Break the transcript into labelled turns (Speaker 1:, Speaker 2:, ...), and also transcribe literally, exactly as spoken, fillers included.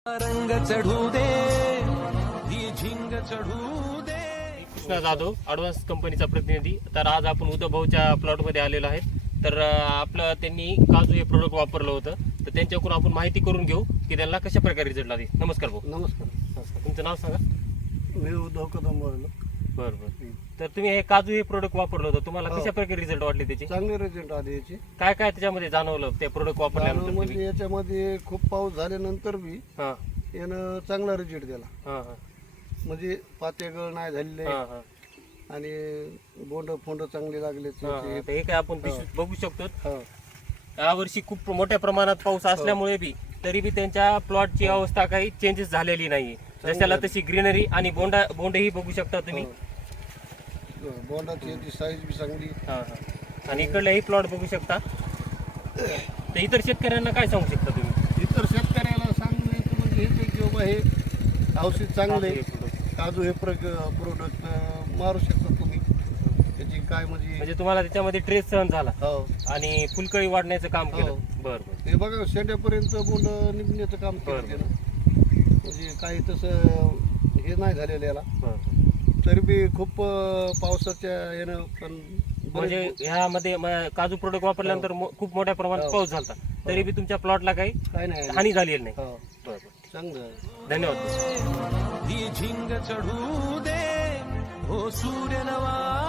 Speaker 1: रंग चढू दे ही झिंग चढू दे।
Speaker 2: कृष्णा जाधव ॲडव्हान्स कंपनीचा प्रतिनिधी। तर आज आपण उद्धव भाऊच्या प्लॉटमध्ये आलेलो आहे। तर आपलं त्यांनी काजू हे प्रोडक्ट वापरलं होतं, तर त्यांच्याकडून आपण माहिती करून घेऊ की त्यांना कशा प्रकारे रिझल्ट आले। नमस्कार भाऊ।
Speaker 3: नमस्कार।
Speaker 2: नमस्कार, तुमचं नाव सांगा।
Speaker 3: मी उद्धव कदम बोललो।
Speaker 2: बरं बरं। तर तुम्ही हे काजू हे प्रोडक्ट वापरलं होतं, तुम्हाला
Speaker 3: हो.
Speaker 2: कशा प्रकारे रिझल्ट वाटले त्याचे?
Speaker 3: चांगले रिझल्ट आले याचे।
Speaker 2: काय काय त्याच्यामध्ये जाणवलं ते प्रोडक्ट वापरल्यानंतर
Speaker 3: म्हणजे
Speaker 2: तुम्ही?
Speaker 3: याच्यामध्ये खूप पाऊस झाल्यानंतर बी
Speaker 2: हां
Speaker 3: यानं चांगला रिझल्ट दिला।
Speaker 2: हां हां
Speaker 3: म्हणजे पातेगळ नाही झालेले
Speaker 2: हां हां
Speaker 3: आणि बोंड फोंड चांगले लागले
Speaker 2: हां हां। तर हे काय आपण पिशवीत बघू शकतो।
Speaker 3: हो
Speaker 2: यावर्षी खूप मोठ्या प्रमाणात पाऊस असल्यामुळे बी तरी बी त्यांच्या प्लॉटची अवस्था काही चेंजेस झालेली नाही। जशाला तशी ग्रीनरी आणि बोंडा बोंडही बघू शकता तुम्ही।
Speaker 3: बोंडाची याची साईज बी चांगली।
Speaker 2: हां हां। आणि इकडलेही प्लॉट बघू शकता। तर इतर शेतकऱ्यांना काय सांगू शकता तुम्ही?
Speaker 3: इतर शेतकऱ्याला सांगणे म्हणजे हे की बाबा हे औषध चांगले काजू हे प्रोडक्ट मारू शकता तुम्ही। त्याची काय म्हणजे
Speaker 2: म्हणजे तुम्हाला त्याच्यामध्ये ट्रेस सहन झाला
Speaker 3: हो
Speaker 2: आणि फुलकळी वाढण्याचं काम केलं।
Speaker 3: हो.
Speaker 2: बरं बरं।
Speaker 3: हे बघा शेंड्यापर्यंत बोंड निघण्याचं काम केलं
Speaker 2: बरं.
Speaker 3: त्यानं। म्हणजे काही तसं हे नाही झालेलं याला,
Speaker 2: बरं
Speaker 3: तरी बी खूप अं, पावसाच्या यानं पण
Speaker 2: म्हणजे ह्यामध्ये म- काजू प्रोडक्ट वापरल्यानंतर मो- खूप मोठ्या प्रमाणात
Speaker 3: हो.
Speaker 2: पाऊस झाला, तरी बी तुमच्या प्लॉटला काही
Speaker 3: काय नाही
Speaker 2: हानी झालेली नाही।
Speaker 3: हो
Speaker 2: बरं बरं।
Speaker 3: चांगलं आहे।
Speaker 2: धन्यवाद।
Speaker 1: ही झिंग चढू दे हो सूर्य नवा